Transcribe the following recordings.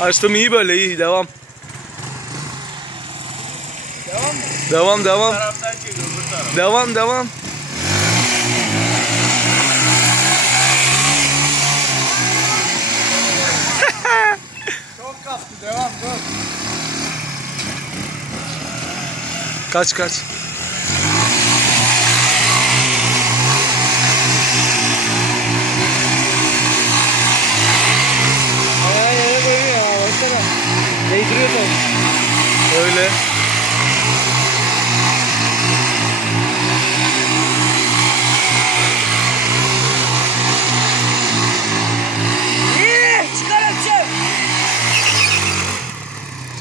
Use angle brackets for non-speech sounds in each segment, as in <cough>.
Açtım iyi böyle iyi devam. Devam mı? Devam devam. taraftan çekiyor bu taraf. Devam devam. Çok kastı devam dur. Kaç kaç. Öyle. İyi çıkar açı.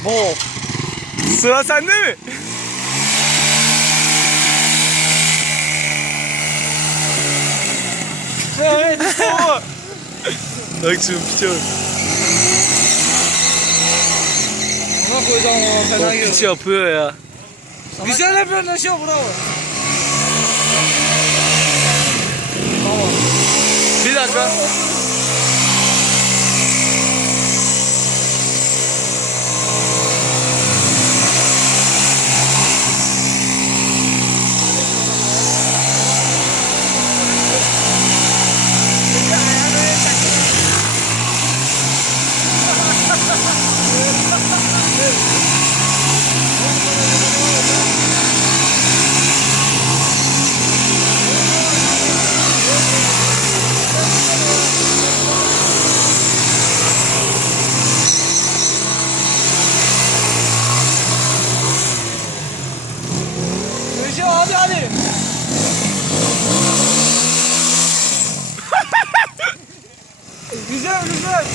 Bol. Sıra sende mi? Evet işte <laughs> o. Bak şimdi piçe bak. Koyacağım ama fena Çok piç yapıyor ya. Güzel yapıyorsun Neşe bravo. Tamam. Bir dakika. Neşe güzel.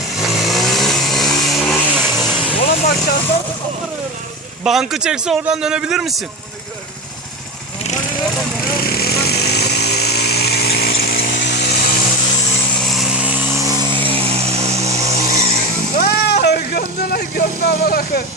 Oğlum bak şanslar Bankı çekse oradan dönebilir misin? Aaa gömdü lan gömdü amına koyayım.